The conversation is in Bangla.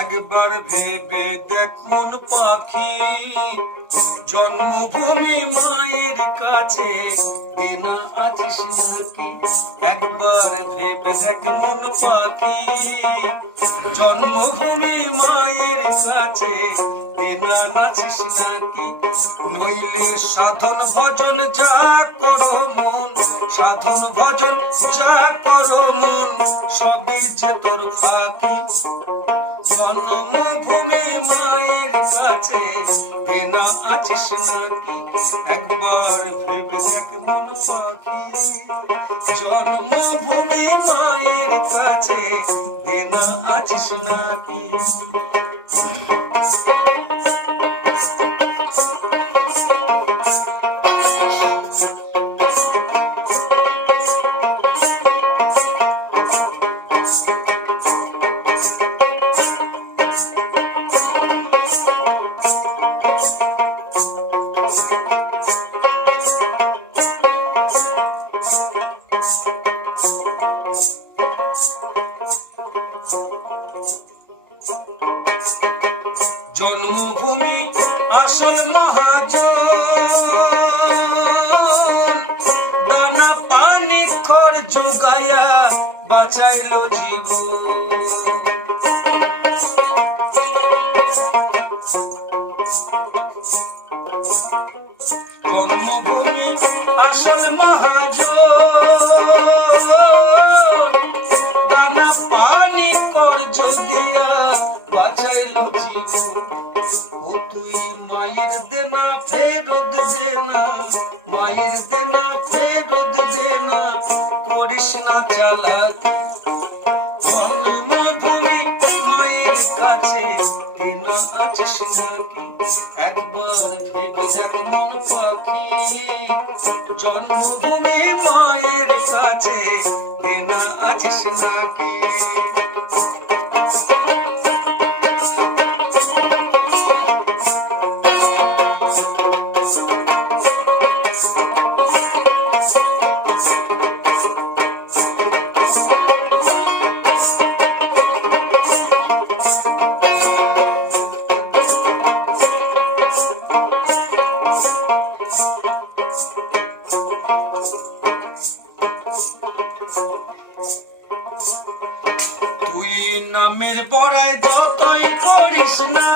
একবার ভেবে দেখ মন পাখি, জন্মভূমি মায়ের কাছে দেনা আছিস নাকি? একবার ভেবে দেখ মন পাখি, জন্মভূমি মায়ের কাছে দেনা আছিস নাকি? নইলে সাধন ভজন যা করো মন, সাধন ভজন যা করো মন, সবই যে তোর ফাঁকি। জন্মভূমি মায়ের কাছে দেনা আছিস নাকি? একবার ভেবে দেখ মন পাখি, জন্মভূমি মায়ের কাছে দেনা আছিস নাকি? জন্মভূমি আসল মহাজন, দানা পানি খড় জোগায়া বাঁচাইল জীবন। জন্মভূমি আসল মহাজন, দানা পানি খড় জোগায়া বাঁচাইল জীবন। ও তুই মায়ের দেনা ফেরত দে না, মায়ের দেনা ফেরত দে না, করিস না চালাকি। জন্মভূমি মায়ের কাছে দেনা আছিস নাকি? একবার ভেবে দেখ মন পাখি, জন্মভূমি মায়ের কাছে দেনা আছিস নাকি? তুই নামের বড়াই যতই করিস না,